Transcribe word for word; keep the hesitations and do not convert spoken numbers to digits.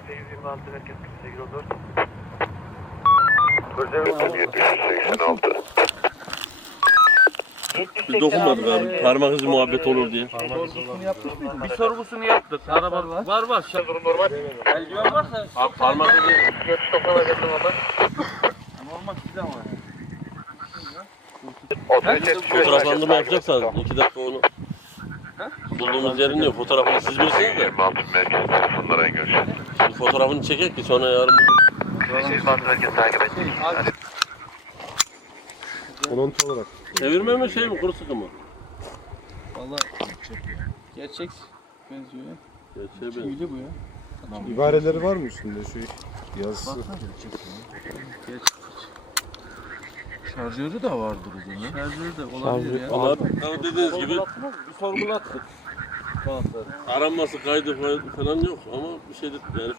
sekiz yirmi altı merkez kırk sekiz on dört. yetmiş seksen altı. Biz dokunmadık abi. Parmak izi muhabbet olur diye. Bir sorgusunu yaptık. Araba var. Var var. Durum normal. Eldiven varsa Abi parmak izi Görüş toplama geldim ama. normal silah var. Otomatik yetişiyor. fotoğraflandırma yapacaksanız iki dakika onu bulduğumuz yerin yok. Fotoğrafını siz bilirsiniz de yirmi altı merkez telefonlara en görüşürüz. bir fotoğrafını çekek ki sonra yarın sekiz yirmi altı merkez takip et. Kolontu olarak. çevirme mi şey mi kuru sıkı mı? Valla gerçek benziyor ya. Gerçeğe ben. Hile bu ya. İbareleri var mı üstünde şu yazısı? Şarjörü de vardır o zaman. Şarjörü de olabilir ya. Valla abi dediğiniz gibi Bir sorgulattık. aranması kaydı falan yok ama bir şey de yani